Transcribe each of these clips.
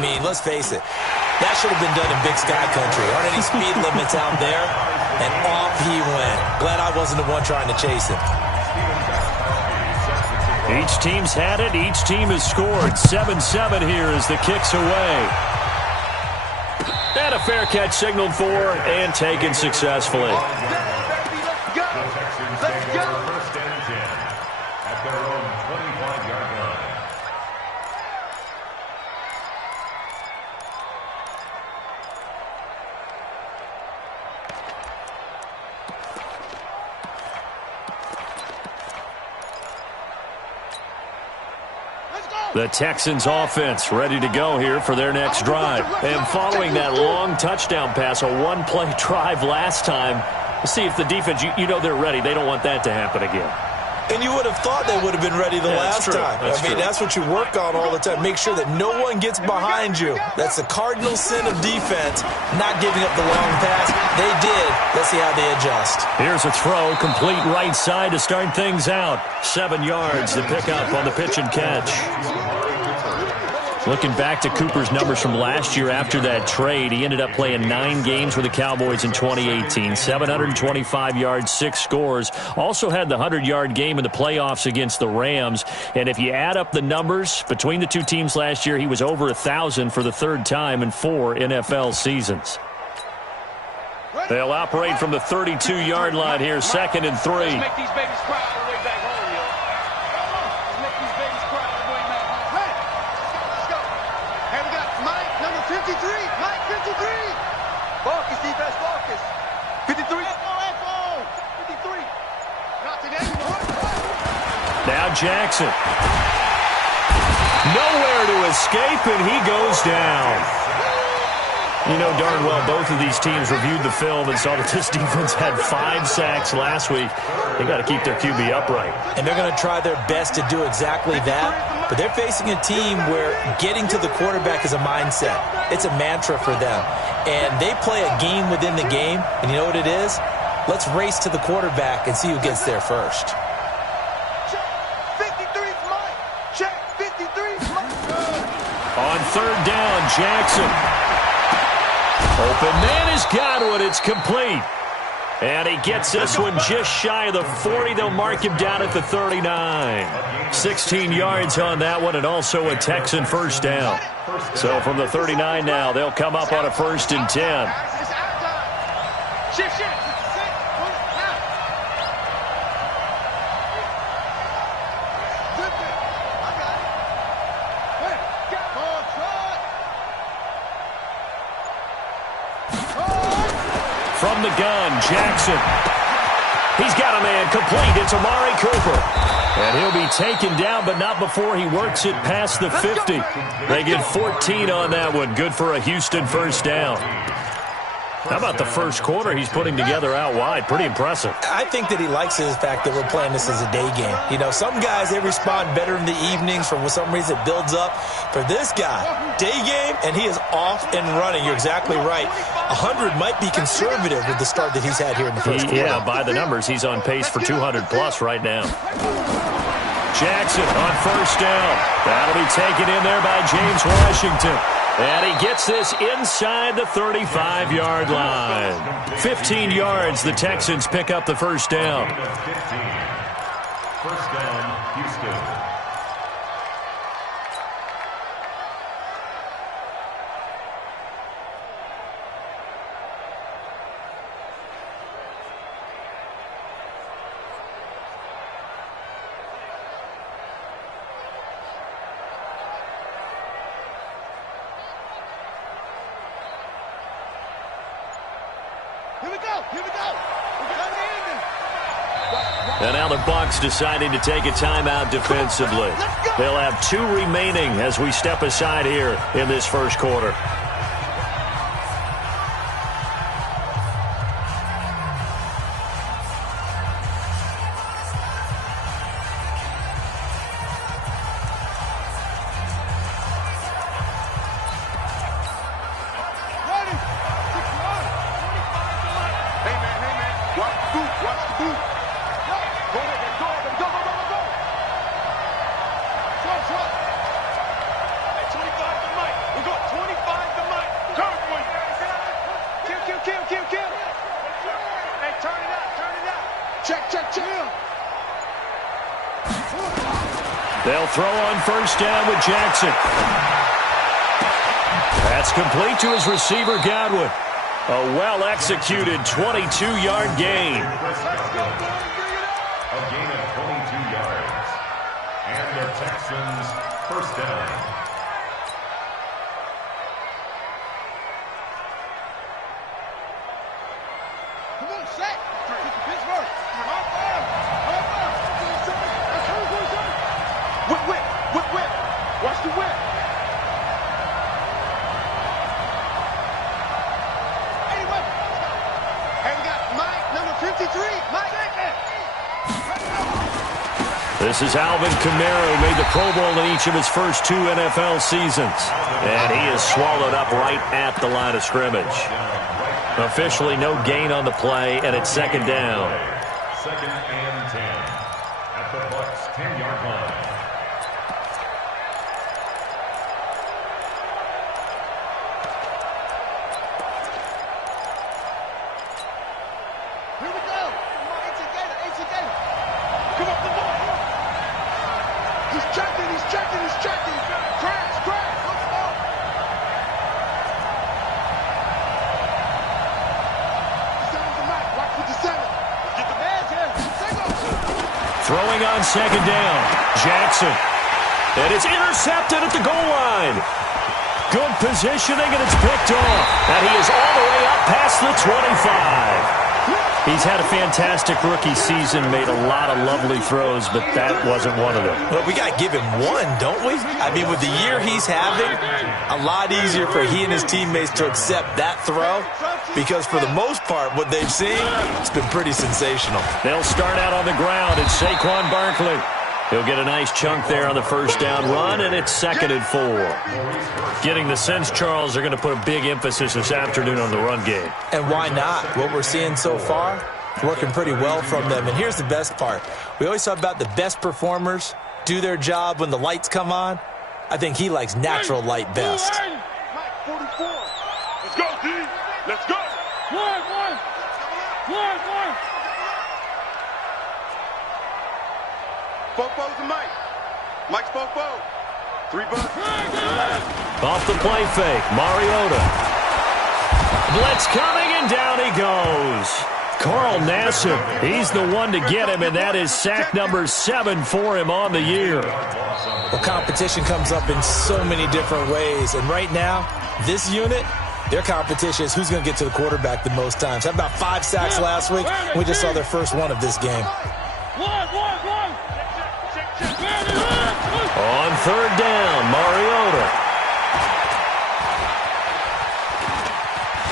mean, let's face it. That should have been done in Big Sky Country. Aren't any speed limits out there? And off he went. Glad I wasn't the one trying to chase him. Each team's had it. Each team has scored. 7-7 here as the kick's away. And a fair catch signaled for and taken successfully. The Texans offense ready to go here for their next drive. And following that long touchdown pass, a one-play drive last time, see if the defense, you know they're ready. They don't want that to happen again. And you would have thought they would have been ready the last time. I mean, that's what you work on all the time. Make sure that no one gets behind you. That's the cardinal sin of defense, not giving up the long pass. They did. Let's see how they adjust. Here's a throw, complete right side to start things out. 7 yards to pick up on the pitch and catch. Looking back to Cooper's numbers from last year after that trade, he ended up playing 9 games for the Cowboys in 2018. 725 yards, 6 scores. Also had the 100-yard game in the playoffs against the Rams. And if you add up the numbers between the two teams last year, he was over 1,000 for the 3rd time in 4 NFL seasons. They'll operate from the 32-yard line here, 2nd and 3. Let's make these babies cry all the way back home, yo. Let's make these babies cry all the way back home. Hey, let's go. Hey, we got Mike, number 53. Mike, 53. Marcus, defense, Marcus. 53. Echo. 53. Not today. Now Jackson. Nowhere to escape, and he goes down. You know darn well both of these teams reviewed the film and saw that this defense had 5 sacks last week. They got to keep their QB upright. And they're going to try their best to do exactly that. But they're facing a team where getting to the quarterback is a mindset. It's a mantra for them. And they play a game within the game. And you know what it is? Let's race to the quarterback and see who gets there first. On 3rd down, Jackson. Open man has got one. It's complete. And he gets this one just shy of the 40. They'll mark him down at the 39. 16 yards on that one, and also a Texan first down. So from the 39 now, they'll come up on a 1st and 10. Shift. From the gun, Jackson. He's got a man complete. It's Amari Cooper. And he'll be taken down, but not before he works it past the 50. They get 14 on that one. Good for a Houston first down. How about the first quarter he's putting together out wide? Pretty impressive. I think that he likes the fact that we're playing this as a day game. You know, some guys, they respond better in the evenings. For some reason, it builds up. For this guy, day game, and he is off and running. You're exactly right. 100 might be conservative with the start that he's had here in the first quarter. Yeah, by the numbers, he's on pace for 200-plus right now. Jackson on first down. That'll be taken in there by James Washington. And he gets this inside the 35-yard line. 15 yards, the Texans pick up the first down. First down, Houston. And now the Bucs deciding to take a timeout defensively. They'll have 2 remaining as we step aside here in this first quarter. Go. They'll throw on first down with Jackson. That's complete to his receiver, Godwin. A well-executed 22-yard gain. A gain of 22 yards. And the Texans first down. Come on, set. Pittsburgh. Whip. Watch the whip. Anyway. And we got Mike, number 53. Mike. This is Alvin Kamara, who made the Pro Bowl in each of his first 2 NFL seasons. And he is swallowed up right at the line of scrimmage. Officially no gain on the play, and it's second down. Second and 10 at the Bucs 10-yard line. Here we go. It's a gator. Come on, the ball. He's checking. Crash. Let's go. Watch with the 7. Let's get the man here. Throwing on second down. Jackson. And it's intercepted at the goal line. Good positioning, and it's picked off. And he is all the way up past the 25. He's had a fantastic rookie season, made a lot of lovely throws, but that wasn't one of them. Well, we got to give him one, don't we? I mean, with the year he's having, a lot easier for he and his teammates to accept that throw, because for the most part, what they've seen, it's been pretty sensational. They'll start out on the ground. It's Saquon Barkley. He'll get a nice chunk there on the first down run, and it's 2nd and 4. Getting the sense, Charles, they're going to put a big emphasis this afternoon on the run game. And why not? What we're seeing so far, working pretty well from them. And here's the best part. We always talk about the best performers do their job when the lights come on. I think he likes natural light best. Mike, 44. Let's go, D. Let's go. One. Fofo's and Mike. Mike's Fofo. 3 bucks. Off the play fake, Mariota. Blitz coming, and down he goes. Carl Nassib, he's the one to get him, and that is sack number 7 for him on the year. Well, competition comes up in so many different ways, and right now, this unit, their competition is who's going to get to the quarterback the most times. Had about 5 sacks last week. We just saw their first one of this game. On third down, Mariota.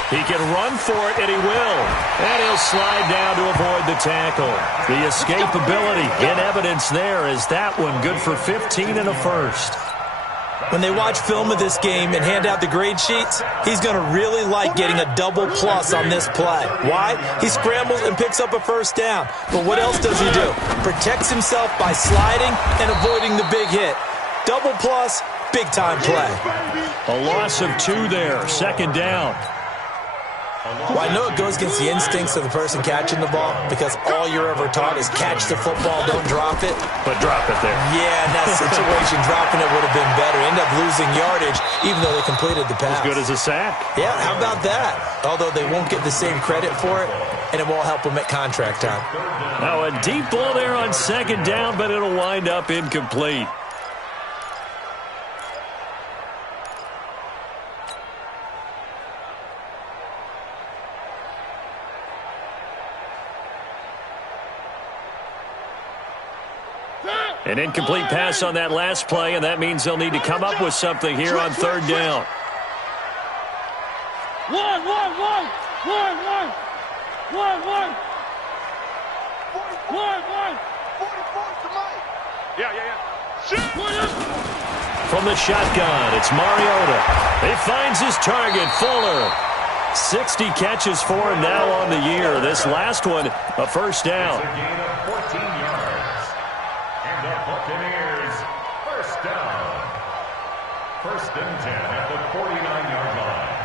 He can run for it, and he will. And he'll slide down to avoid the tackle. The escapability in evidence there as that one good for 15 and a first. When they watch film of this game and hand out the grade sheets, he's going to really like getting a double plus on this play. Why? He scrambles and picks up a first down. But what else does he do? Protects himself by sliding and avoiding the big hit. Double plus, big-time play. A loss of 2 there, second down. Well, I know it goes against the instincts of the person catching the ball because all you're ever taught is catch the football, don't drop it. But drop it there. Yeah, in that situation, dropping it would have been better. End up losing yardage even though they completed the pass. As good as a sack. Yeah, how about that? Although they won't get the same credit for it, and it won't help them at contract time. Now a deep ball there on second down, but it'll wind up incomplete. An incomplete pass on that last play, and that means they'll need to come up with something here on third down. One. 44 to Mike. Yeah. From the shotgun, it's Mariota. He finds his target, Fuller. 60 catches for him now on the year. This last one, a first down. It's a gain of 14 yards. And the Buccaneers, first down. First and 10 at the 49-yard line.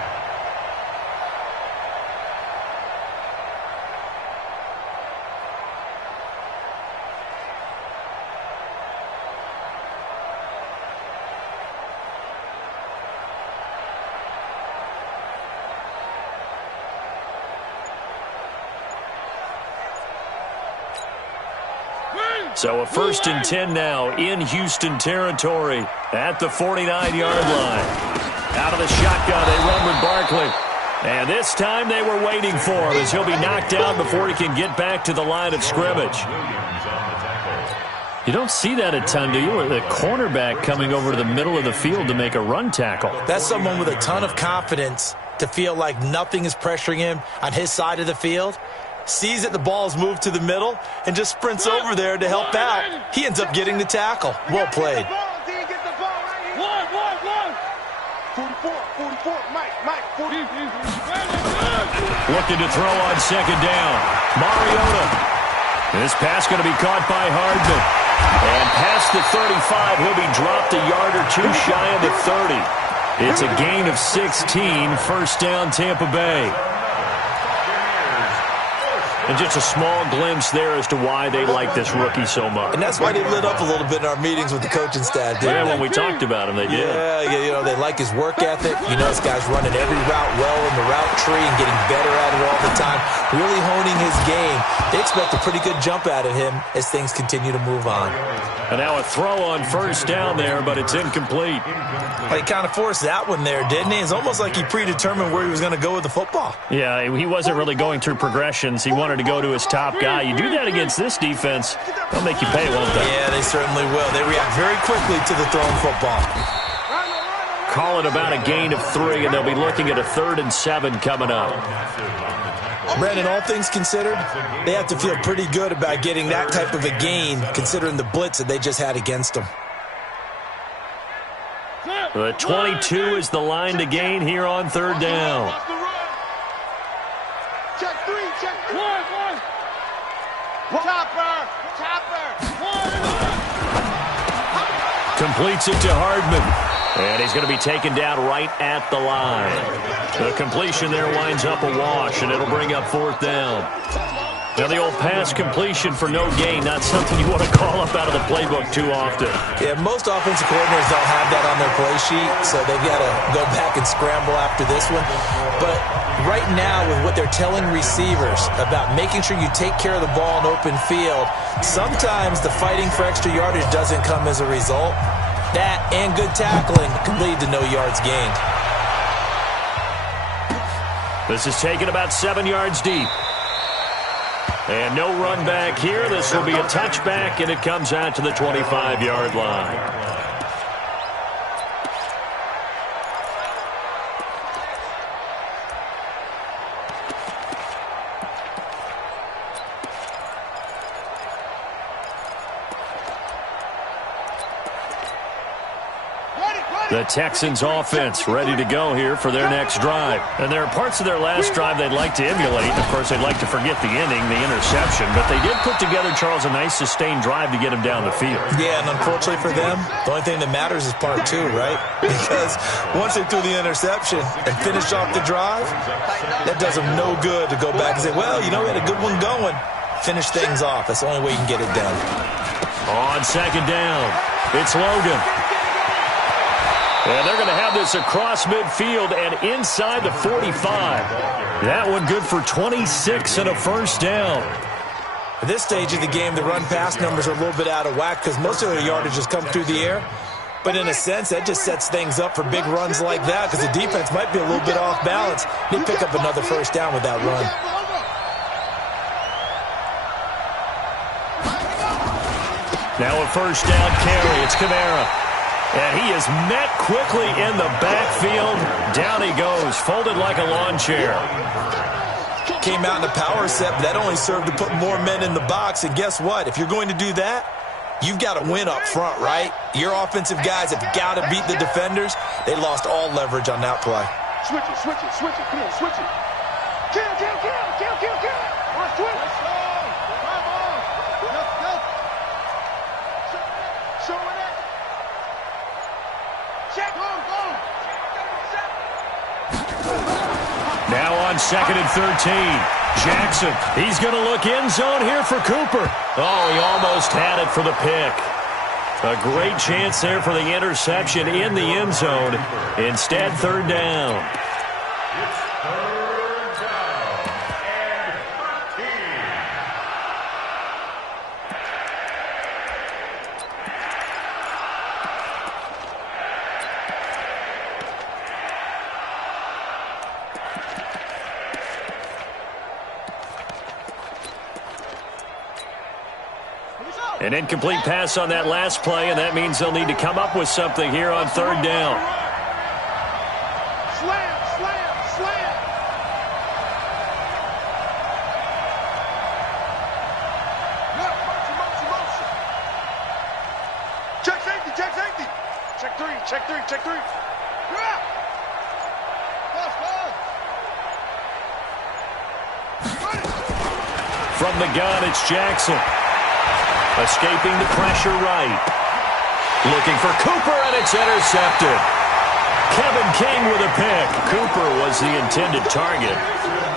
So a 1st and 10 now in Houston territory at the 49-yard line. Out of the shotgun, they run with Barkley. And this time they were waiting for him as he'll be knocked down before he can get back to the line of scrimmage. You don't see that a ton, do you? With a cornerback coming over to the middle of the field to make a run tackle. That's someone with a ton of confidence to feel like nothing is pressuring him on his side of the field. Sees that the ball's moved to the middle and just sprints over there to help out. He ends up getting the tackle. Well played. 44, Mike, 40. Looking to throw on 2nd down. Mariota. This pass going to be caught by Hardman. And past the 35, he'll be dropped a yard or two shy of the 30. It's a gain of 16, 1st down Tampa Bay. And just a small glimpse there as to why they like this rookie so much. And that's why they lit up a little bit in our meetings with the coaching staff. Yeah, when we talked about him, they did. Yeah, they like his work ethic. This guy's running every route well in the route tree and getting better at it all the time, really honing his game. They expect a pretty good jump out of him as things continue to move on. And now a throw on 1st down there, but it's incomplete. He kind of forced that one there, didn't he? It's almost like he predetermined where he was going to go with the football. Yeah, he wasn't really going through progressions. He wanted to go to his top guy. You do that against this defense, they'll make you pay, won't they? Yeah, they certainly will. They react very quickly to the thrown football. Call it about a gain of 3, and they'll be looking at a 3rd and 7 coming up. Brandon, all things considered, they have to feel pretty good about getting that type of a gain, considering the blitz that they just had against them. The 22 is the line to gain here on 3rd down. Check 3. Chopper. Completes it to Hardman. And he's going to be taken down right at the line. The completion there winds up a wash, and it'll bring up 4th down. Now, the old pass completion for no gain, not something you want to call up out of the playbook too often. Yeah, most offensive coordinators don't have that on their play sheet, so they've got to go back and scramble after this one. But right now, with what they're telling receivers about making sure you take care of the ball in open field, sometimes the fighting for extra yardage doesn't come as a result. That and good tackling can lead to no yards gained. This is taken about 7 yards deep. And no run back here. This will be a touchback, and it comes out to the 25-yard line. The Texans offense ready to go here for their next drive. And there are parts of their last drive they'd like to emulate. Of course, they'd like to forget the inning, the interception. But they did put together, Charles, a nice sustained drive to get him down the field. Yeah, and unfortunately for them, the only thing that matters is part 2, right? Because once they threw the interception and finished off the drive, that does them no good to go back and say, well, we had a good one going. Finish things off. That's the only way you can get it done. On 2nd down, it's Logan. And they're going to have this across midfield and inside the 45. That one good for 26 and a 1st down. At this stage of the game, the run-pass numbers are a little bit out of whack because most of their yardage has come through the air. But in a sense, that just sets things up for big runs like that because the defense might be a little bit off balance. They pick up another 1st down with that run. Now a 1st down carry. It's Kamara. And he is met quickly in the backfield. Down he goes, folded like a lawn chair. Came out in a power set, but that only served to put more men in the box. And guess what? If you're going to do that, you've got to win up front, right? Your offensive guys have got to beat the defenders. They lost all leverage on that play. Switch it. Come on, switch it. Kill. Let's switch. Let's go. Come on. Go. Show it up. Check. Go. Now on 2nd and 13. Jackson, he's going to look end zone here for Cooper. Oh, he almost had it for the pick. A great chance there for the interception in the end zone. Instead, 3rd down. It's 3rd down and 13. An incomplete pass on that last play, and that means they'll need to come up with something here on third down. Slam, slam, slam. Yeah, motion, motion, motion. Check safety, check safety. Check three, check three, check three. Yeah. Pass, pass. From the gun, it's Jackson. Escaping the pressure right. Looking for Cooper, and it's intercepted. Kevin King with a pick. Cooper was the intended target.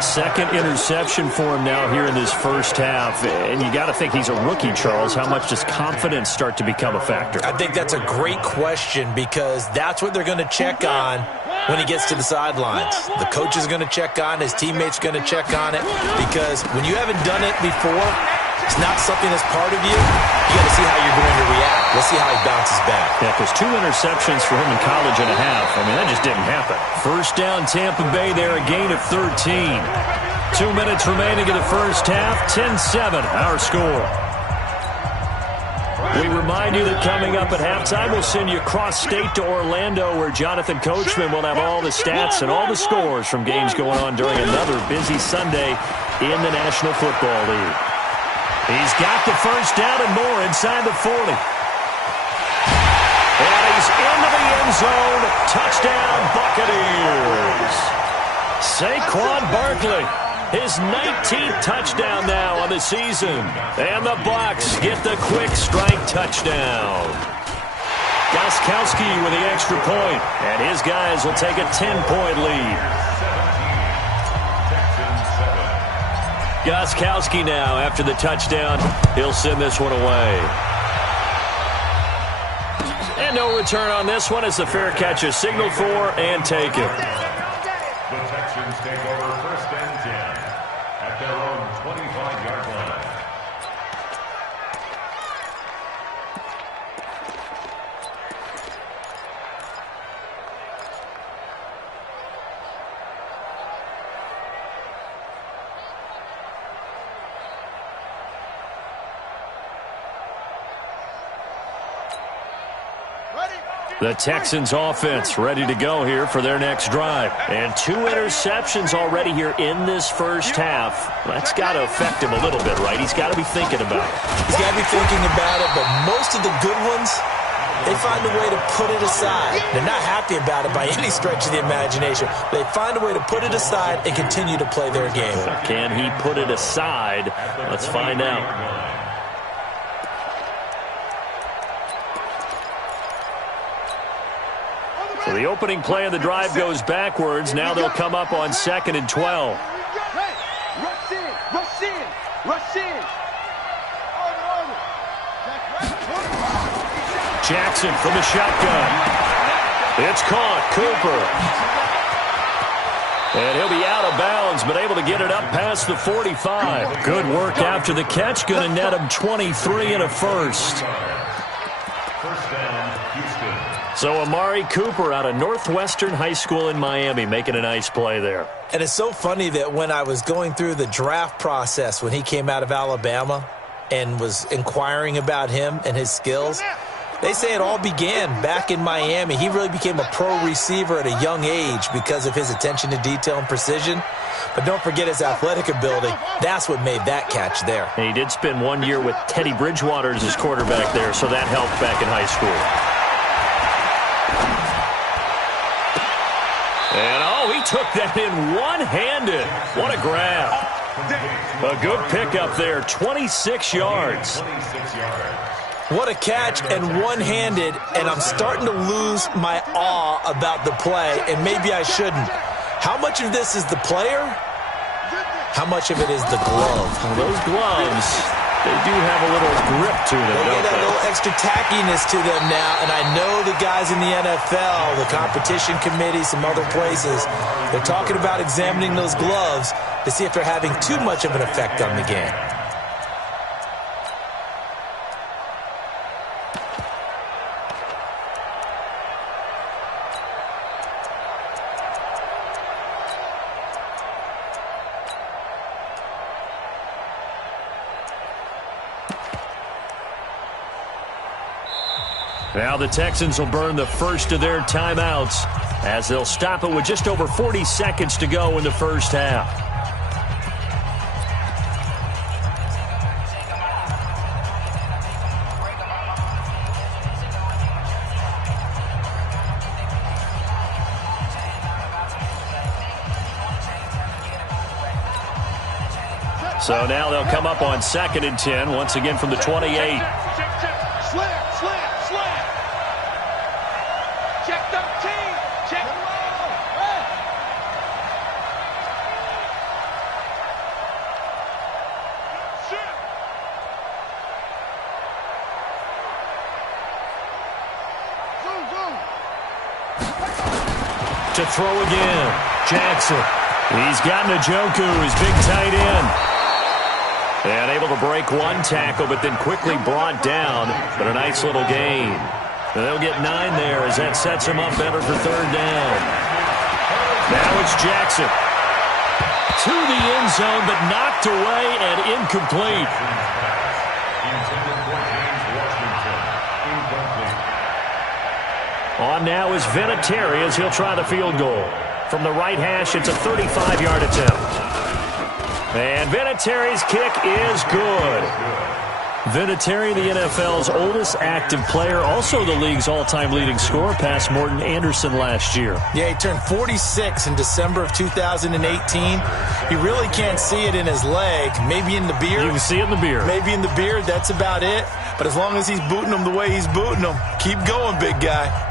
Second interception for him now here in this first half. And you got to think he's a rookie, Charles. How much does confidence start to become a factor? I think that's a great question because that's what they're going to check on when he gets to the sidelines. The coach is going to check on, his teammates going to check on it, because when you haven't done it before, it's not something that's part of you. You got to see how you're going to react. Let's see how he bounces back. Yeah, because 2 interceptions for him in college and a half. I mean, that just didn't happen. First down, Tampa Bay there, a gain of 13. 2 minutes remaining in the first half, 10-7, our score. We remind you that coming up at halftime, we'll send you cross-state to Orlando, where Jonathan Coachman will have all the stats and all the scores from games going on during another busy Sunday in the National Football League. He's got the first down and more inside the 40. And he's into the end zone. Touchdown, Buccaneers. Saquon Barkley, his 19th touchdown now on the season. And the Bucs get the quick strike touchdown. Gostkowski with the extra point, and his guys will take a 10-point lead. Gostkowski now, after the touchdown, he'll send this one away. And no return on this one as the fair catch is signaled for and taken. The Texans take over first and 10 at their own 25-yard line. The Texans offense ready to go here for their next drive. And 2 interceptions already here in this first half. That's got to affect him a little bit, right? He's got to be thinking about it. He's got to be thinking about it, but most of the good ones, they find a way to put it aside. They're not happy about it by any stretch of the imagination. They find a way to put it aside and continue to play their game. Can he put it aside? Let's find out. So the opening play of the drive goes backwards. Now they'll come up on 2nd and 12. Rush in, rush in, rush in. Jackson from the shotgun. It's caught. Cooper. And he'll be out of bounds, but able to get it up past the 45. Good work after the catch. Going to net him 23 and a first. First down, Houston. So Amari Cooper out of Northwestern High School in Miami making a nice play there. And it's so funny that when I was going through the draft process when he came out of Alabama and was inquiring about him and his skills, they say it all began back in Miami. He really became a pro receiver at a young age because of his attention to detail and precision. But don't forget his athletic ability. That's what made that catch there. And he did spend 1 year with Teddy Bridgewater as his quarterback there, so that helped back in high school. And, oh, he took that in one-handed. What a grab. A good pickup there, 26 yards. 26 yards. What a catch and one-handed, and I'm starting to lose my awe about the play, and maybe I shouldn't. How much of this is the player? How much of it is the glove? Well, those gloves, they do have a little grip to them, They don't get a they? little extra tackiness to them now, and I know the guys in the NFL, the competition committee, some other places, they're talking about examining those gloves to see if they're having too much of an effect on the game. Now the Texans will burn the first of their timeouts as they'll stop it with just over 40 seconds to go in the first half. So now they'll come up on 2nd and 10, once again from the 28. Slam, slam, slam. Check 13. Check. To throw again, Jackson. He's got Njoku, his big tight end. And able to break one tackle, but then quickly brought down. But a nice little gain. And they'll get 9 there as that sets him up better for 3rd down. Now it's Jackson. To the end zone, but knocked away and incomplete. On now is Vinatieri as he'll try the field goal. From the right hash, it's a 35-yard attempt. And Vinatieri's kick is good. Vinatieri, the NFL's oldest active player, also the league's all-time leading scorer, past Morton Anderson last year. Yeah, he turned 46 in December of 2018. You really can't see it in his leg, maybe in the beard. You can see it in the beard. Maybe in the beard, that's about it. But as long as he's booting him the way he's booting him, keep going, big guy.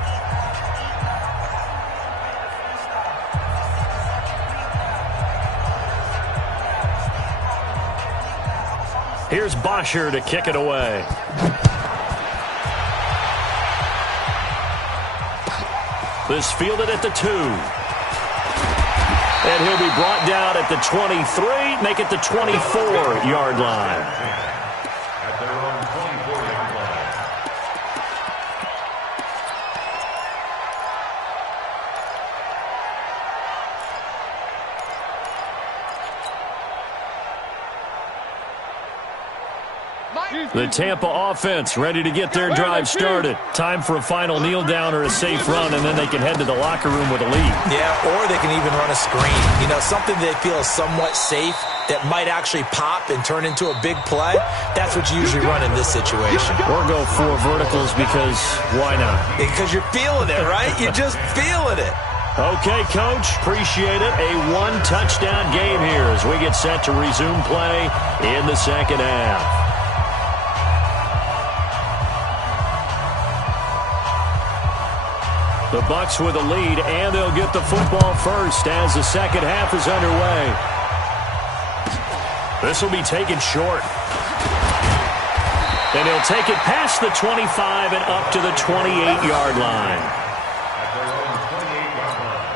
Here's Bosher to kick it away. This fielded at the 2. And he'll be brought down at the 23, make it the 24-yard line. At their own 24-yard line. The Tampa offense ready to get their drive started. Time for a final kneel down or a safe run, and then they can head to the locker room with a lead. Yeah, or they can even run a screen. You know, something they feel is somewhat safe that might actually pop and turn into a big play. That's what you usually run in this situation. Or go 4 verticals because why not? Because you're feeling it, right? You're just feeling it. Okay, Coach, appreciate it. A 1-touchdown game here as we get set to resume play in the second half. The Bucs with a lead, and they'll get the football first as the second half is underway. This will be taken short. And he'll take it past the 25 and up to the 28-yard line. At their own 28-yard line.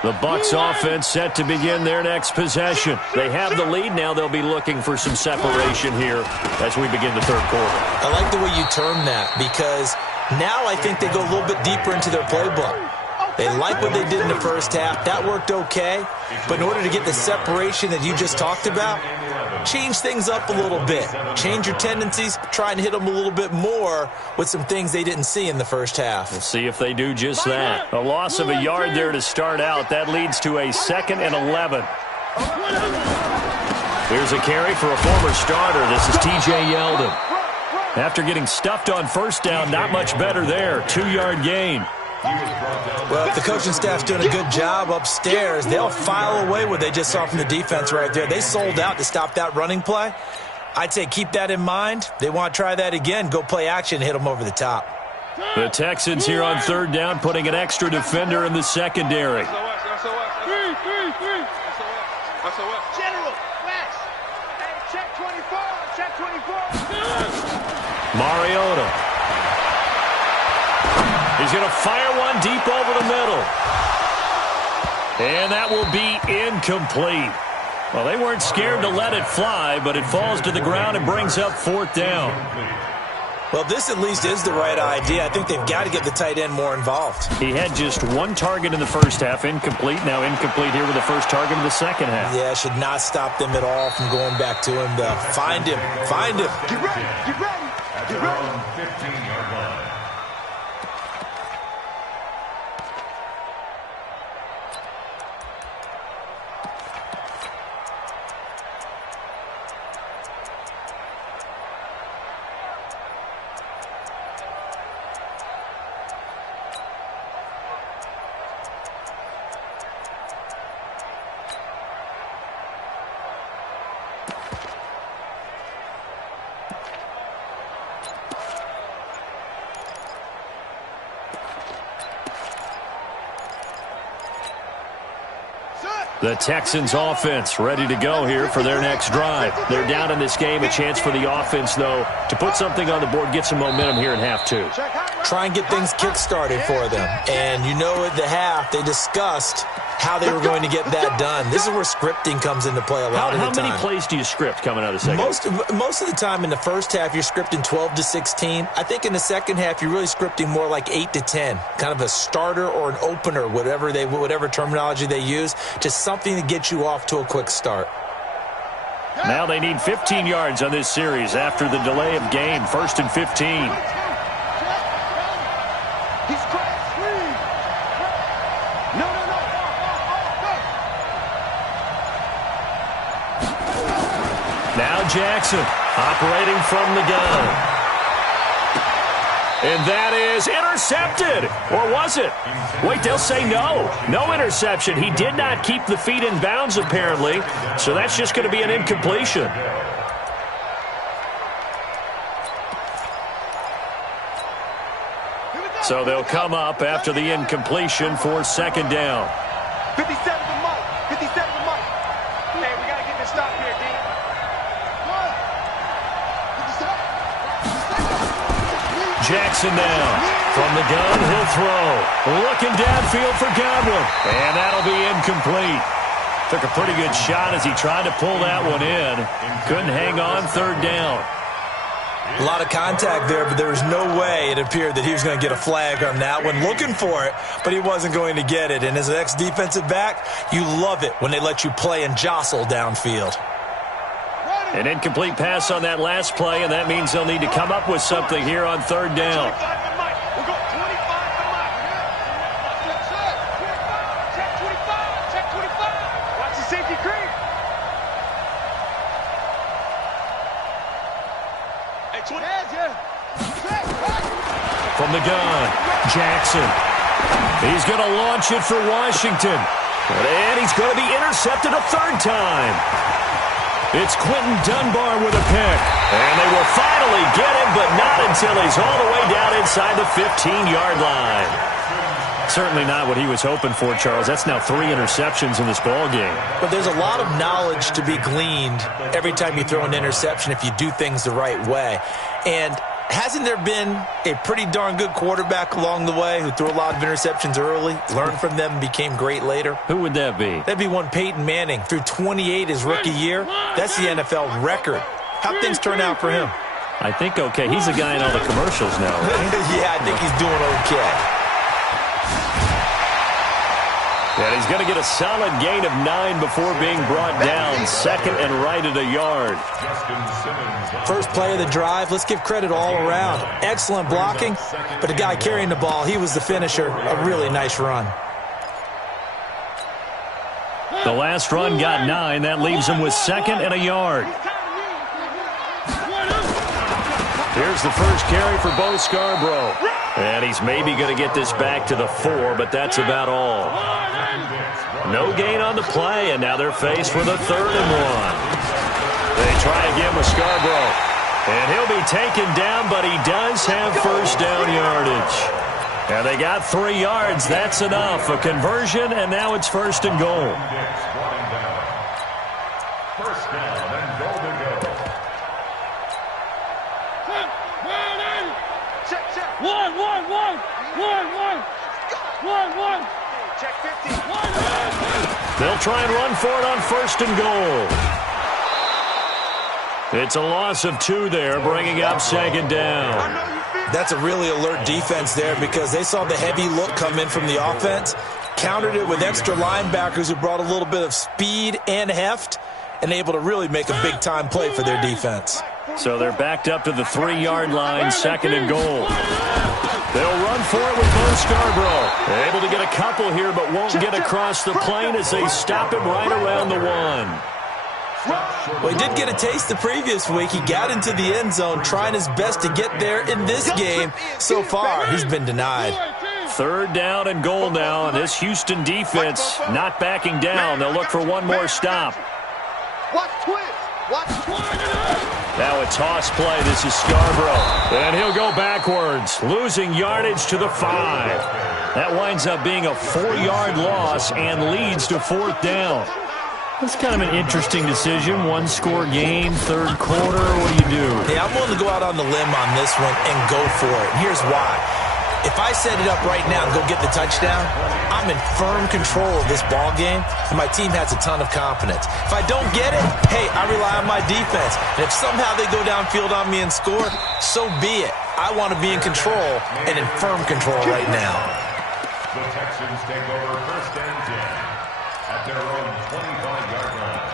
The Bucs offense set to begin their next possession. They have the lead. Now they'll be looking for some separation here as we begin the third quarter. I like the way you term that because now I think they go a little bit deeper into their playbook. They like what they did in the first half. That worked okay. But in order to get the separation that you just talked about, change things up a little bit. Change your tendencies. Try and hit them a little bit more with some things they didn't see in the first half. We'll see if they do just that. A loss of a yard there to start out. That leads to a 2nd and 11. Here's a carry for a former starter. This is T.J. Yeldon. After getting stuffed on first down, not much better there. 2-yard gain. Well, if the coaching staff's doing a good job upstairs, they'll file away what they just saw from the defense right there. They sold out to stop that running play. I'd say keep that in mind. They want to try that again. Go play action, hit them over the top. The Texans here on 3rd down, putting an extra defender in the secondary. General, West. Hey, check 24. Check 24. Mariota. He's going to fire one deep over the middle. And that will be incomplete. Well, they weren't scared to let it fly, but it falls to the ground and brings up 4th down. Well, this at least is the right idea. I think they've got to get the tight end more involved. He had just one target in the first half, incomplete. Now incomplete here with the first target of the second half. Yeah, should not stop them at all from going back to him, though. Find him. Find him. Get ready. Get ready. At their own 15-yard line. The Texans offense ready to go here for their next drive. They're down in this game. A chance for the offense, though, to put something on the board, get some momentum here in half two. Try and get things kick-started for them. And you know at the half, they discussed how they were going to get that done. This is where scripting comes into play a lot of the time. How many plays do you script coming out of the second? Most of the time in the first half, you're scripting 12 to 16. I think in the second half, you're really scripting more like 8 to 10. Kind of a starter or an opener, whatever terminology they use, just something to get you off to a quick start. Now they need 15 yards on this series after the delay of game. 1st and 15. Now Jackson operating from the gun. And that is intercepted. Or was it? Wait, they'll say no. No interception. He did not keep the feet in bounds, apparently. So that's just going to be an incompletion. So they'll come up after the incompletion for second down. 57 to Mike. 57 to Mike. Hey, we got to get this stop here, D. Jackson now. From the gun, he'll throw. Looking downfield for Godwin. And that'll be incomplete. Took a pretty good shot as he tried to pull that one in. Couldn't hang on, third down. A lot of contact there, but there was no way it appeared that he was going to get a flag on that one. Looking for it, but he wasn't going to get it. And as an ex-defensive back, you love it when they let you play and jostle downfield. An incomplete pass on that last play, and that means they'll need to come up with something here on third down. From the gun, Jackson. He's going to launch it for Washington. And he's going to be intercepted a third time. It's Quentin Dunbar with a pick. And they will finally get him, but not until he's all the way down inside the 15-yard line. Certainly not what he was hoping for, Charles. That's now 3 interceptions in this ball game. But there's a lot of knowledge to be gleaned every time you throw an interception if you do things the right way. And hasn't there been a pretty darn good quarterback along the way who threw a lot of interceptions early, learned from them, and became great later? Who would that be? That'd be one Peyton Manning. Threw 28 his rookie year. That's the NFL record. How'd things turn out for him? I think okay. He's the guy in all the commercials now. Yeah, I think he's doing okay. And he's going to get a solid gain of 9 before being brought down. Second and right at a yard. First play of the drive. Let's give credit all around. Excellent blocking, but the guy carrying the ball, he was the finisher. A really nice run. The last run got 9. That leaves him with second and a yard. Here's the first carry for Bo Scarborough. And he's maybe going to get this back to the 4, but that's about all. No gain on the play, and now they're faced with a 3rd and 1. They try again with Scarborough. And he'll be taken down, but he does have first down yardage. And they got 3 yards. That's enough. A conversion, and now it's 1st and goal. First down and goal to go. Check 50. They'll try and run for it on 1st and goal. It's a loss of 2 there, bringing up second down. That's a really alert defense there because they saw the heavy look come in from the offense, countered it with extra linebackers who brought a little bit of speed and heft, and able to really make a big-time play for their defense. So they're backed up to the 3-yard line, second and goal. They'll run for it with Bo Scarborough. Able to get a couple here, but won't get across the plane as they stop him right around the 1. Well, he did get a taste the previous week. He got into the end zone, trying his best to get there in this game. So far, he's been denied. 3rd down and goal now, and this Houston defense not backing down. They'll look for one more stop. Watch twist. Watch Now a toss play. This is Scarborough. And he'll go backwards, losing yardage to the 5. That winds up being a 4-yard loss and leads to 4th down. It's kind of an interesting decision. 1-score game, 3rd quarter. What do you do? Hey, I'm willing to go out on the limb on this one and go for it. And here's why. If I set it up right now and go get the touchdown, I'm in firm control of this ball game, and my team has a ton of confidence. If I don't get it, hey, I rely on my defense. And if somehow they go downfield on me and score, so be it. I want to be in control and in firm control right now. The Texans take over 1st and 10 at their own 25-yard line.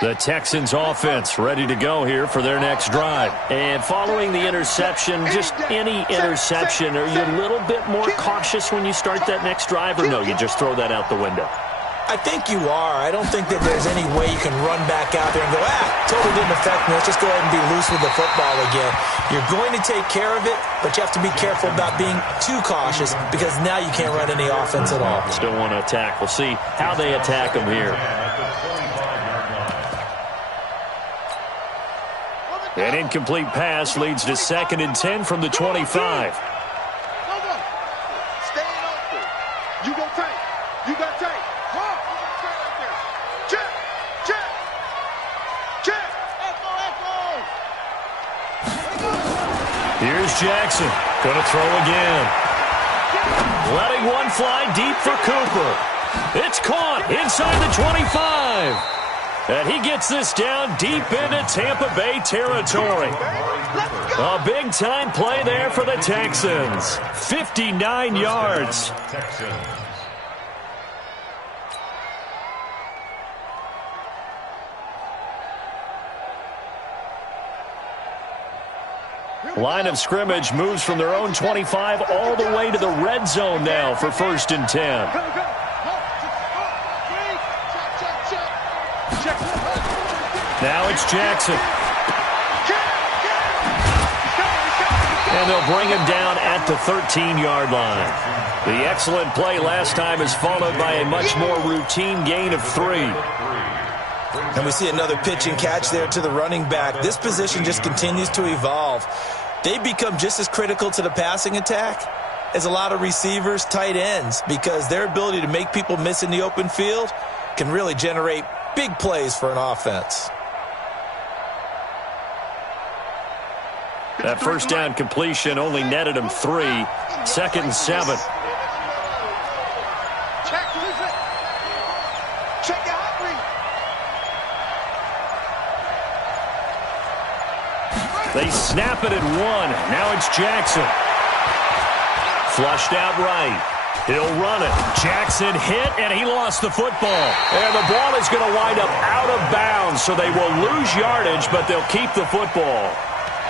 The Texans offense ready to go here for their next drive. And following the interception, just any interception, are you a little bit more cautious when you start that next drive, or no, you just throw that out the window? I think you are. I don't think that there's any way you can run back out there and go, totally didn't affect me. Let's just go ahead and be loose with the football again. You're going to take care of it, but you have to be careful about being too cautious because now you can't run any offense at all. Still want to attack. We'll see how they attack them here. An incomplete pass leads to 2nd and 10 from the 25. Stay open. You go tight. You got tight. Check. Check. Check. Echo. Here's Jackson. Going to throw again. Letting one fly deep for Cooper. It's caught inside the 25. And he gets this down deep into Tampa Bay territory. A big-time play there for the Texans. 59 yards. Line of scrimmage moves from their own 25 all the way to the red zone now for 1st and 10. Now it's Jackson. And they'll bring him down at the 13-yard line. The excellent play last time is followed by a much more routine gain of 3. And we see another pitch and catch there to the running back. This position just continues to evolve. They become just as critical to the passing attack as a lot of receivers, tight ends, because their ability to make people miss in the open field can really generate big plays for an offense. That 1st down completion only netted him 3. 2nd and 7. They snap it at 1. Now it's Jackson. Flushed out right. He'll run it. Jackson hit, and he lost the football. And the ball is going to wind up out of bounds, so they will lose yardage, but they'll keep the football.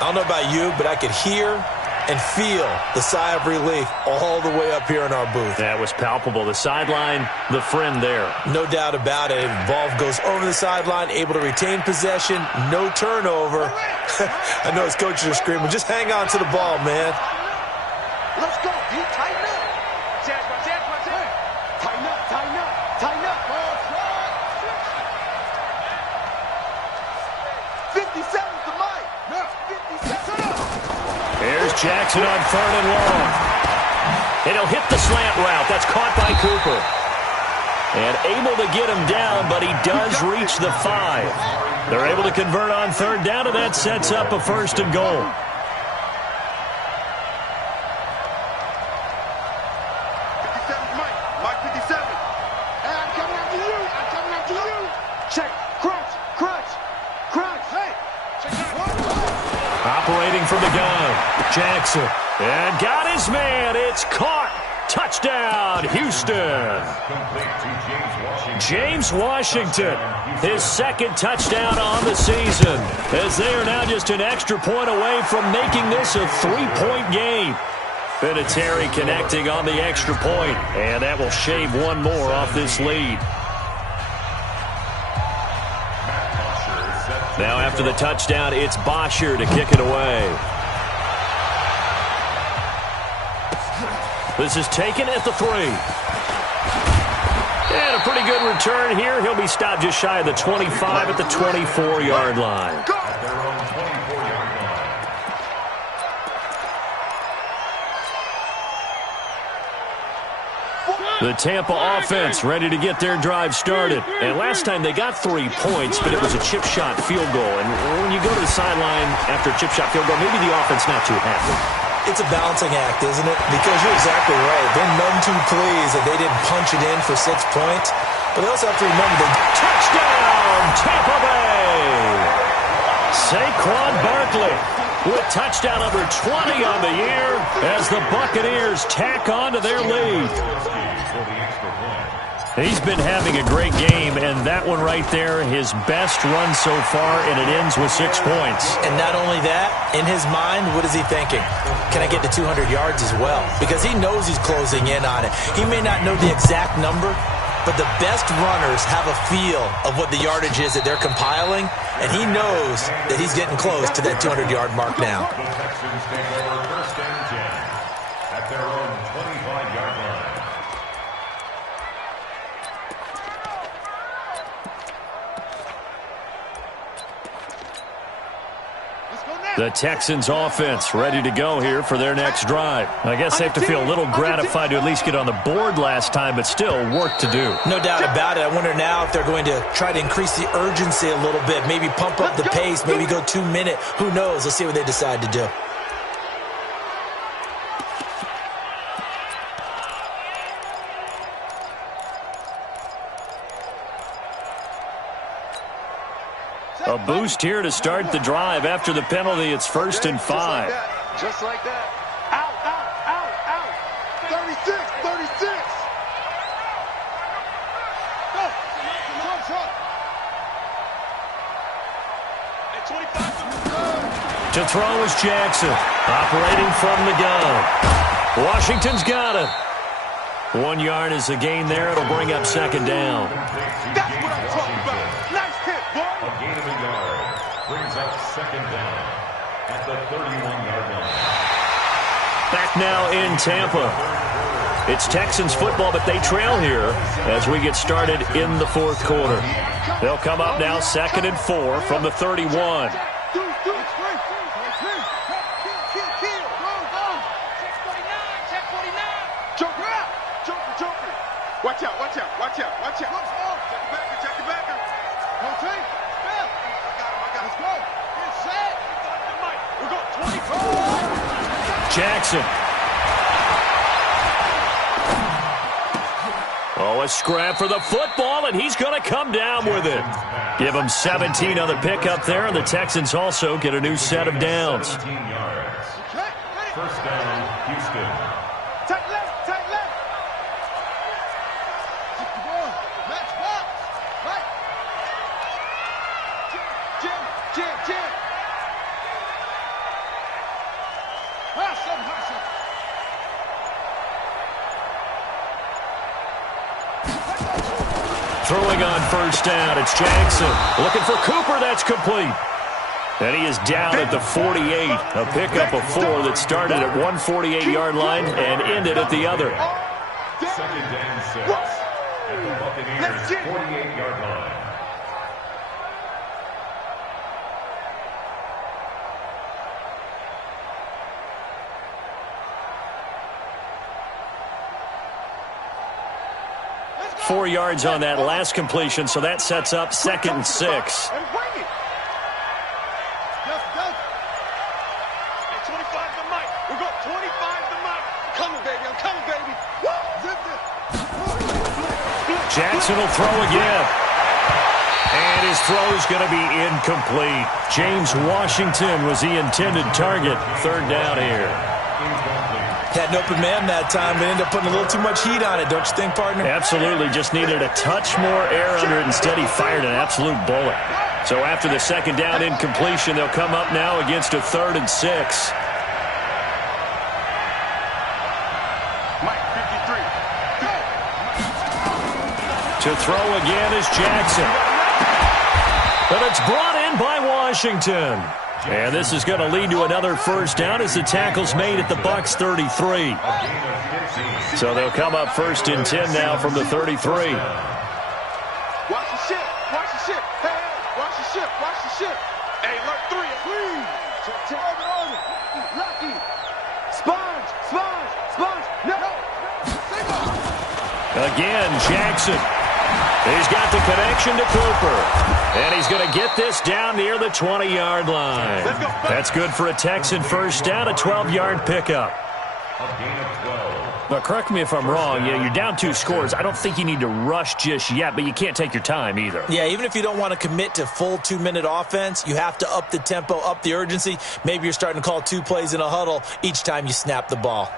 I don't know about you, but I could hear and feel the sigh of relief all the way up here in our booth. That was palpable. The sideline, the friend there. No doubt about it. Ball goes over the sideline, able to retain possession, no turnover. I know his coaches are screaming, just hang on to the ball, man. Let's go. You tighten up. Tighten up, tighten up, tighten up. 57's the mic. 57. Here's Jackson on 3rd and long. And he'll hit the slant route. That's caught by And able to get him down, but he does reach the 5. They're able to convert on third down, and that sets up a 1st and goal. Operating from the gun, Jackson. And got his man. It's caught. Touchdown, Houston. James Washington, his 2nd touchdown on the season, as they are now just an extra point away from making this a 3-point game. Vinatieri connecting on the extra point, and that will shave one more off this lead. Now after the touchdown, it's Bosher to kick it away. This is taken at the 3. And a pretty good return here. He'll be stopped just shy of the 25 at the 24-yard line. The Tampa offense ready to get their drive started. And last time they got 3 points, but it was a chip shot field goal. And when you go to the sideline after a chip shot field goal, maybe the offense not too happy. It's a balancing act, isn't it? Because you're exactly right. They're none too pleased that they didn't punch it in for 6 points. But they also have to remember that touchdown, Tampa Bay! Saquon Barkley with touchdown number 20 on the year as the Buccaneers tack on to their lead. He's been having a great game, and that one right there, his best run so far, and it ends with 6 points. And not only that, in his mind, what is he thinking? Can I get to 200 yards as well? Because he knows he's closing in on it. He may not know the exact number, but the best runners have a feel of what the yardage is that they're compiling, and he knows that he's getting close to that 200-yard mark now. The Texans take over 1st and 10 at their own 25-yard line. The Texans offense ready to go here for their next drive. I guess they have to feel a little gratified to at least get on the board last time, but still work to do. No doubt about it. I wonder now if they're going to try to increase the urgency a little bit, maybe pump up the pace, maybe go 2 minute. Who knows? Let's see what they decide to do. A boost here to start the drive. After the penalty, it's 1st and 5. Just like that. Out, out, out, out. 36, 36. Go. To throw is Jackson. Operating from the gun. Washington's got it. 1 yard is the gain there. It'll bring up 2nd down. That's what I'm talking about. Nice hit, boy. A gain of a yard brings up 2nd down at the 31-yard line. Back now in Tampa. It's Texans football, but they trail here as we get started in the 4th quarter. They'll come up now 2nd and 4 from the 31. Watch out, watch out, watch out, watch out. Check the backer. Okay, spell. I got it. Let's go. Inside. We're going 24. Jackson. Oh, a scrap for the football, and he's going to come down with it. Give him 17 on the pickup there, and the Texans also get a new set of downs. 17 yards. 1st down, Houston. Tight left, tight left. Match box. Right. Jim. Hustle. Throwing on 1st down, it's Jackson. Looking for Cooper, that's complete. And he is down at the 48. A pickup of 4 that started at 148-yard line and ended at the other. 2nd and 6 at the Buccaneers' 48-yard line. 4 yards on that last completion, so that sets up 2nd and 6. Jackson will throw again. And his throw is going to be incomplete. James Washington was the intended target. 3rd down here. Had an open man that time, but ended up putting a little too much heat on it, don't you think, partner? Absolutely. Just needed a touch more air under it. Instead, he fired an absolute bullet. So after the 2nd down incompletion, they'll come up now against a 3rd and 6. To throw again is Jackson. But it's brought in by Washington. And this is going to lead to another 1st down as the tackle's made at the Bucs 33. So they'll come up 1st and 10 now from the 33. Watch the ship. Watch the ship. Hey, watch the ship. Watch the ship. Hey, alert 3. Please. Check over. Lucky. Sponge. No. Again, Jackson. He's got the connection to Cooper. And he's going to get this down near the 20-yard line. That's good for a Texan 1st down, a 12-yard pickup. Now, correct me if I'm wrong. Yeah, you're down 2 scores. I don't think you need to rush just yet, but you can't take your time either. Yeah, even if you don't want to commit to full 2-minute offense, you have to up the tempo, up the urgency. Maybe you're starting to call 2 plays in a huddle each time you snap the ball.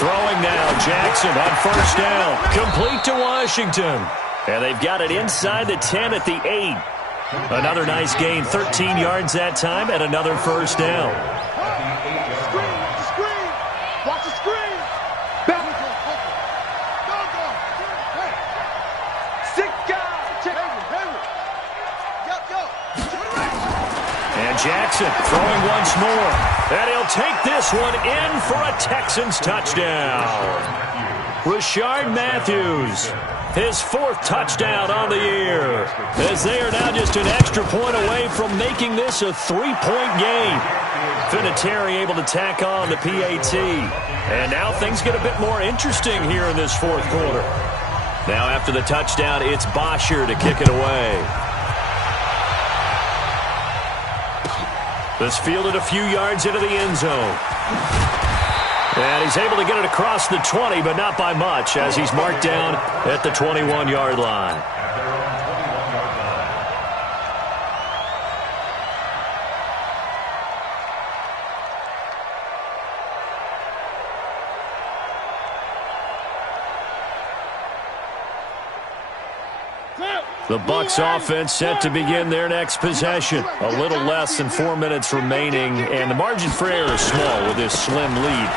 Throwing now, Jackson on 1st down. Complete to Washington. And they've got it inside the 10 at the 8. Another nice gain, 13 yards that time, and another 1st down. Watch the screen. And Jackson throwing once more. And he'll take this one in for a Texans touchdown. Rashard Matthews, his 4th touchdown on the year, as they are now just an extra point away from making this a 3-point game. Vinatieri able to tack on the PAT. And now things get a bit more interesting here in this 4th quarter. Now after the touchdown, it's Bosher to kick it away. This fielded a few yards into the end zone. And he's able to get it across the 20, but not by much, as he's marked down at the 21-yard line. The Bucs offense set to begin their next possession. A little less than 4 minutes remaining, and the margin for error is small with this slim lead.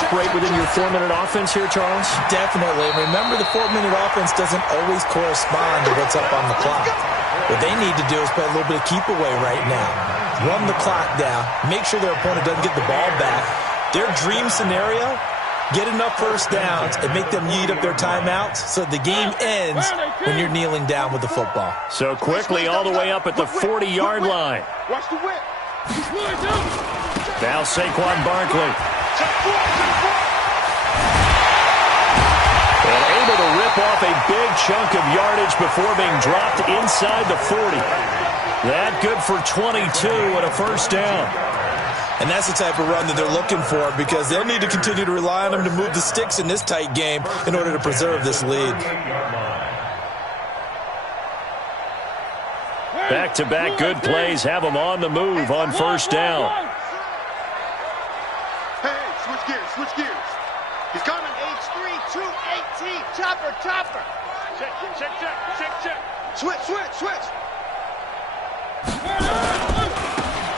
Operate within your 4-minute offense here, Charles? Definitely. Remember, the 4-minute offense doesn't always correspond to what's up on the clock. What they need to do is play a little bit of keep away right now. Run the clock down. Make sure their opponent doesn't get the ball back. Their dream scenario, get enough 1st downs and make them eat up their timeouts so the game ends when you're kneeling down with the football. So quickly all the way up at the 40-yard line. Watch the whip. Now Saquon Barkley. And able to rip off a big chunk of yardage before being dropped inside the 40. That good for 22 and a 1st down. And that's the type of run that they're looking for, because they'll need to continue to rely on them to move the sticks in this tight game in order to preserve this lead. Back-to-back good plays have them on the move on 1st down. Hey, switch gears. He's coming. H3, 218, chopper. Check. Switch.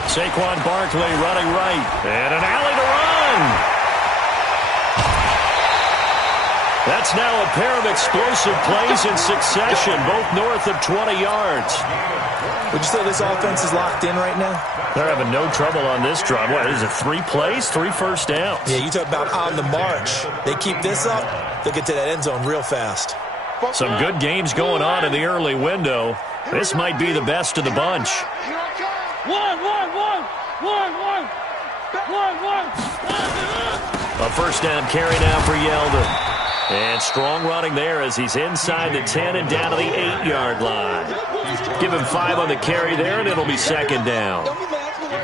Saquon Barkley running right. And an alley to run. That's now a pair of explosive plays in succession, both north of 20 yards. Would you say this offense is locked in right now? They're having no trouble on this drive. What is it, 3 plays, 3 first downs? Yeah, you talk about on the march. They keep this up, they'll get to that end zone real fast. Some good games going on in the early window. This might be the best of the bunch. A first down carry now for Yeldon. And strong running there as he's inside the 10 and down to the 8-yard line. Give him 5 on the carry there, and it'll be second down.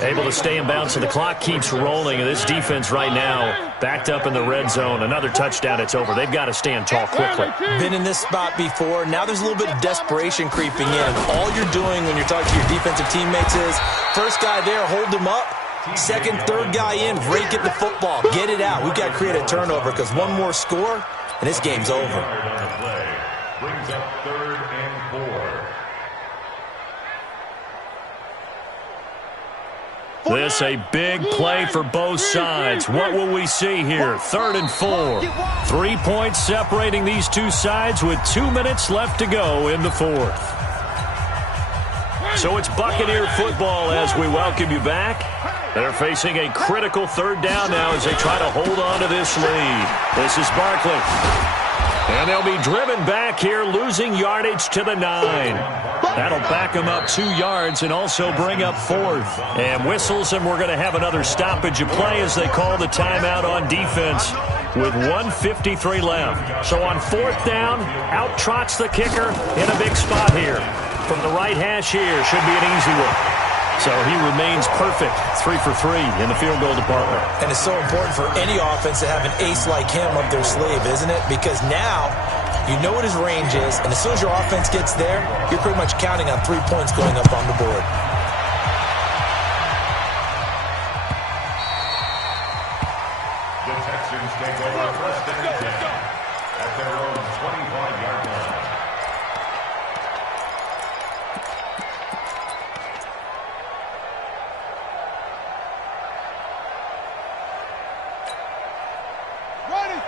Able to stay in bounds, so the clock keeps rolling. And this defense right now backed up in the red zone. Another touchdown, it's over. They've got to stand tall quickly. Been in this spot before. Now there's a little bit of desperation creeping in. All you're doing when you're talking to your defensive teammates is, first guy there, hold him up. Second, third guy in, rake at the football. Get it out. We've got to create a turnover because one more score, and this game's over. Brings up 3rd and 4. This a big play for both sides. What will we see here? 3rd and 4. 3 points separating these two sides with 2 minutes left to go in the 4th. So it's Buccaneer football as we welcome you back. They're facing a critical 3rd down now as they try to hold on to this lead. This is Barkley. And they'll be driven back here, losing yardage to the 9. That'll back them up 2 yards and also bring up 4th. And whistles, and we're going to have another stoppage of play as they call the timeout on defense with 1:53 left. So on 4th down, out trots the kicker in a big spot here. From the right hash here, should be an easy one. So he remains perfect, 3 for 3 in the field goal department. And it's so important for any offense to have an ace like him up their sleeve, isn't it? Because now you know what his range is, and as soon as your offense gets there, you're pretty much counting on 3 points going up on the board. The Texans take over 1st and 10 at their own 25-yard line.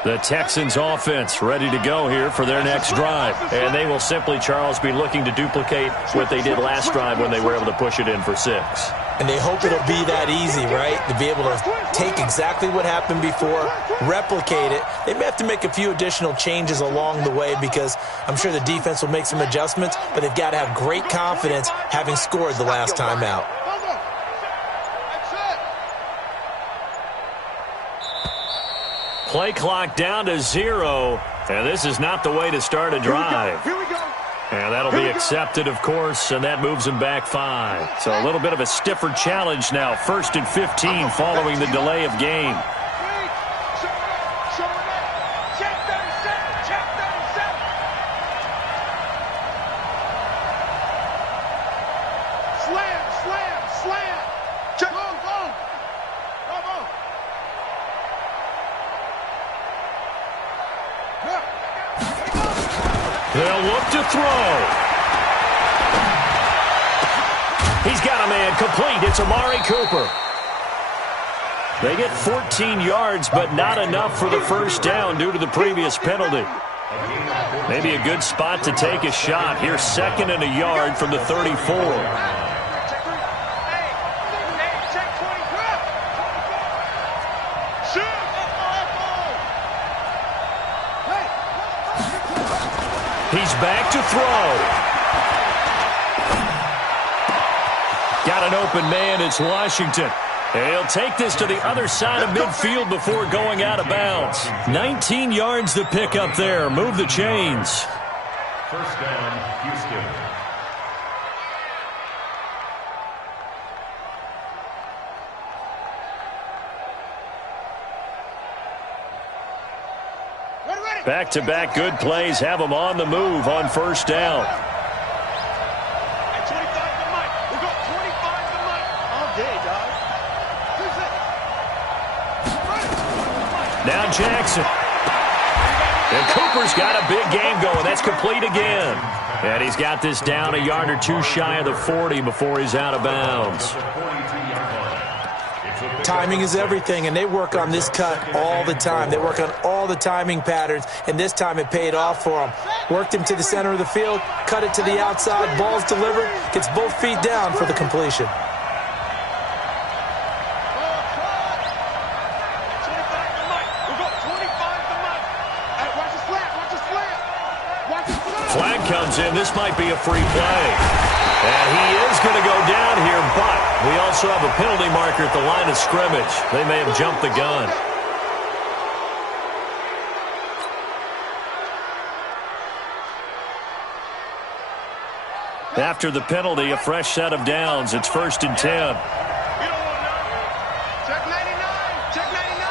The Texans offense ready to go here for their next drive. And they will simply, Charles, be looking to duplicate what they did last drive when they were able to push it in for 6. And they hope it'll be that easy, right? To be able to take exactly what happened before, replicate it. They may have to make a few additional changes along the way because I'm sure the defense will make some adjustments, but they've got to have great confidence having scored the last time out. Play clock down to 0, and this is not the way to start a drive. Here we go. And that'll be accepted, of course, and that moves them back 5. So a little bit of a stiffer challenge now. 1st and 15 following the delay of game. Slam. Check. Go. They'll look to throw. He's got a man complete. It's Amari Cooper. They get 14 yards, but not enough for the first down due to the previous penalty. Maybe a good spot to take a shot. Here's 2nd and a yard from the 34. He's back to throw. Got an open man. It's Washington. He'll take this to the other side of midfield before going out of bounds. 19 yards to pick up there. Move the chains. First down, Houston. Back-to-back good plays have them on the move on first down. At 25 to Mike. We'll go 25 to Mike. All day, dog. Now Jackson. And Cooper's got a big game going. That's complete again. And he's got this down a yard or two shy of the 40 before he's out of bounds. Timing is everything, and they work on this cut all the time. They work on all the timing patterns, and this time it paid off for them. Worked him to the center of the field, cut it to the outside, ball's delivered, gets both feet down for the completion. Flag comes in. This might be a free play. And he is going to go down here, but we also have a penalty marker at the line of scrimmage. They may have jumped the gun. After the penalty, a fresh set of downs. It's 1st and 10. Check 99. Check 99.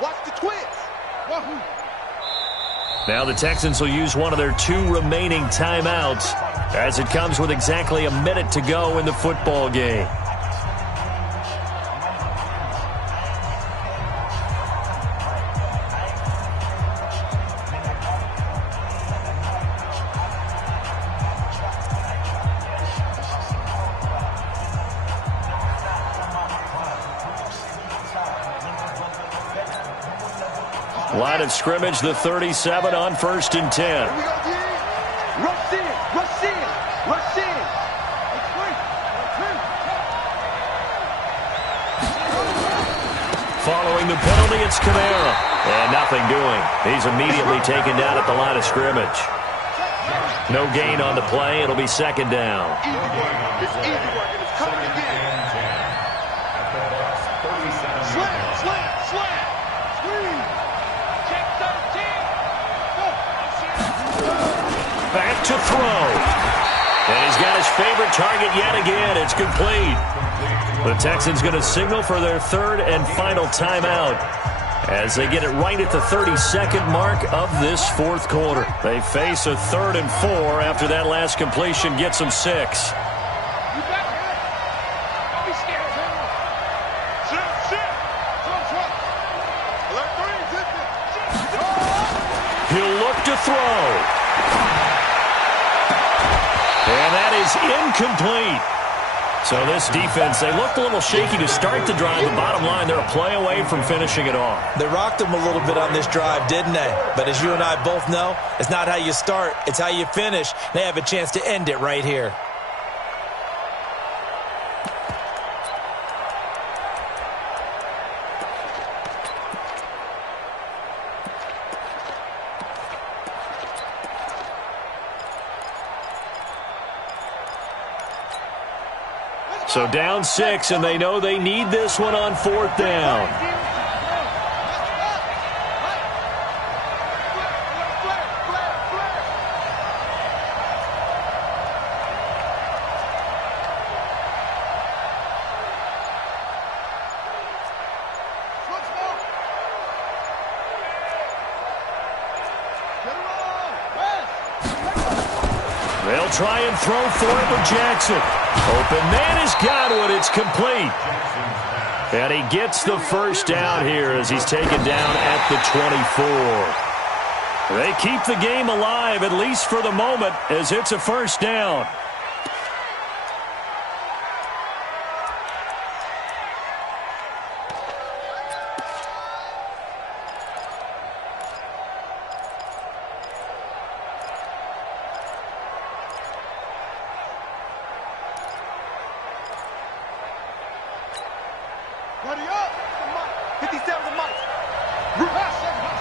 Watch the twist. Now the Texans will use one of their 2 remaining timeouts as it comes with exactly a minute to go in the football game. Line of scrimmage, the 37 on 1st and 10. Here we go, D. Rush in, rush in, rush in. Following the penalty, it's Kamara. And nothing doing. He's immediately taken down at the line of scrimmage. No gain on the play. It'll be 2nd down. Easy work. It's easy work, and it's coming again. Slam, slam, slam. Screen. Check 13. Back to throw. And he's got his favorite target yet again. It's complete. The Texans going to signal for their 3rd and final timeout as they get it right at the 32nd mark of this 4th quarter. They face a 3rd and 4 after that last completion gets them 6. You back. Don't be scared. Sit. Trump. Alert 3. He'll look to throw. And that is incomplete. So this defense, they looked a little shaky to start the drive. The bottom line, they're a play away from finishing it off. They rocked them a little bit on this drive, didn't they? But as you and I both know, it's not how you start, it's how you finish. They have a chance to end it right here. So down 6, and they know they need this one on 4th down. They'll try and throw for it with Jackson. Open man has got one. It's complete. And he gets the 1st down here as he's taken down at the 24. They keep the game alive, at least for the moment, as it's a 1st down. Ready up. 57's the mic. 57's the mic.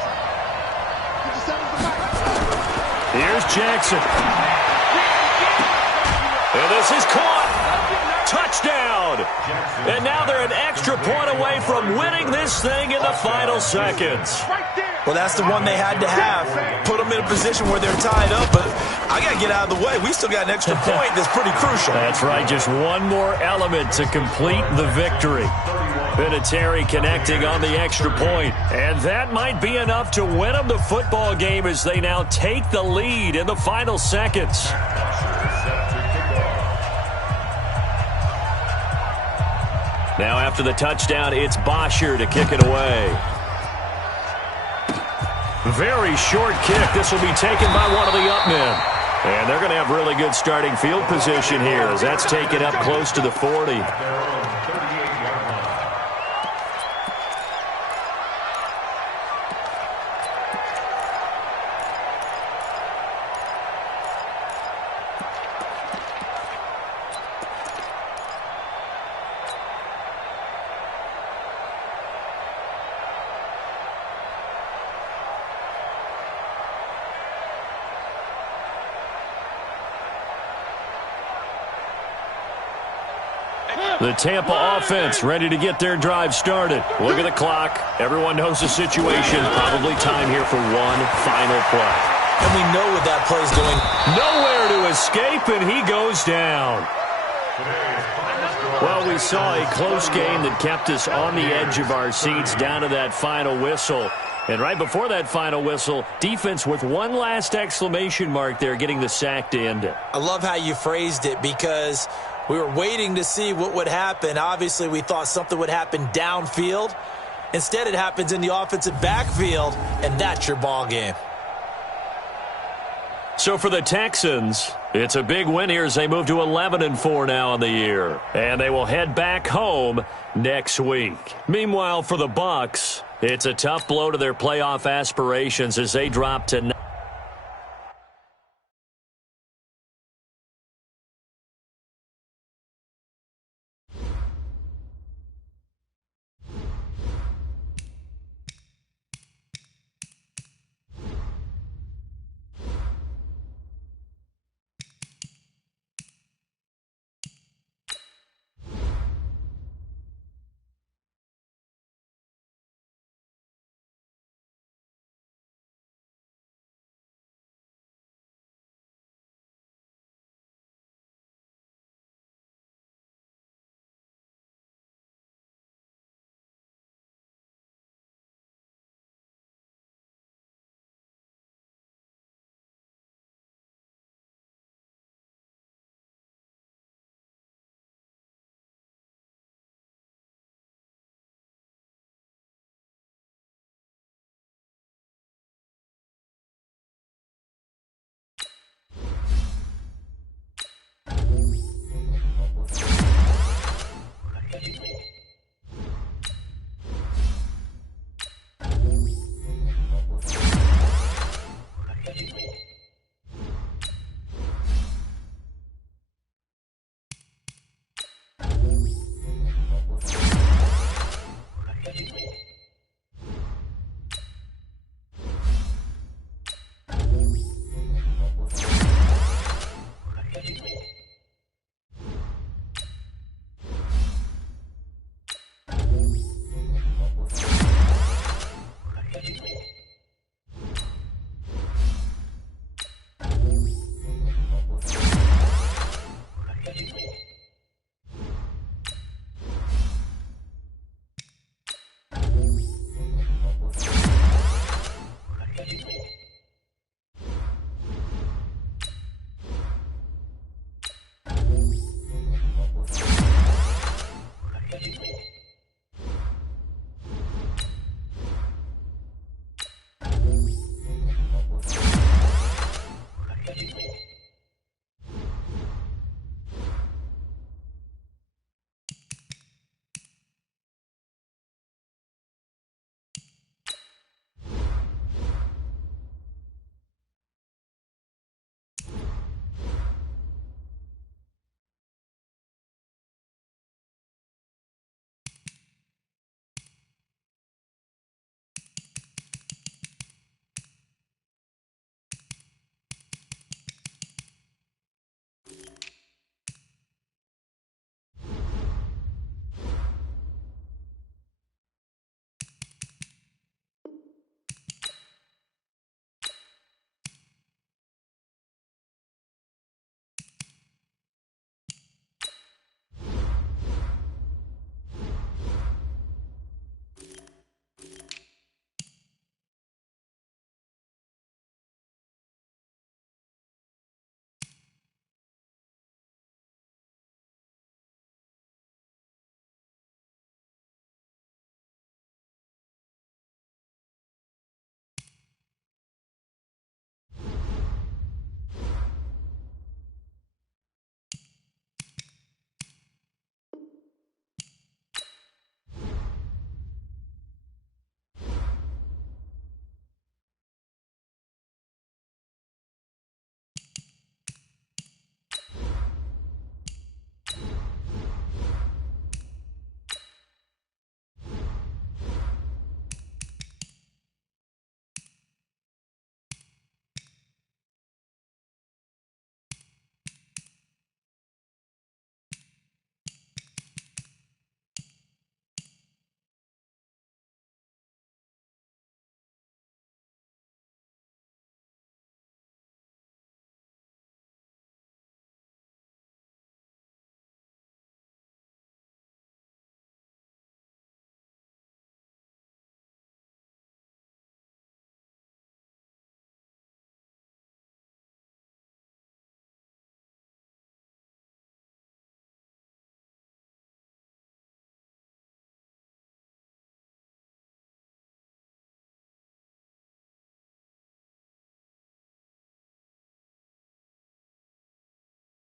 Here's Jackson. And this is caught. Touchdown. And now they're an extra point away from winning this thing in the final seconds. Well, that's the one they had to have. Put them in a position where they're tied up, but I got to get out of the way. We still got an extra point that's pretty crucial. That's right. Just one more element to complete the victory. Vinatieri connecting on the extra point. And that might be enough to win them the football game as they now take the lead in the final seconds. Now after the touchdown, it's Bosher to kick it away. Very short kick. This will be taken by one of the up men. And they're going to have really good starting field position here as that's taken up close to the 40. The Tampa offense ready to get their drive started. Look at the clock. Everyone knows the situation. Probably time here for one final play. And we know what that play's doing. Nowhere to escape, and he goes down. Well, we saw a close game that kept us on the edge of our seats down to that final whistle. And right before that final whistle, defense with one last exclamation mark there, getting the sack to end it. I love how you phrased it because we were waiting to see what would happen. Obviously, we thought something would happen downfield. Instead, it happens in the offensive backfield, and that's your ball game. So for the Texans, it's a big win here as they move to 11-4 now in the year. And they will head back home next week. Meanwhile, for the Bucs, it's a tough blow to their playoff aspirations as they drop to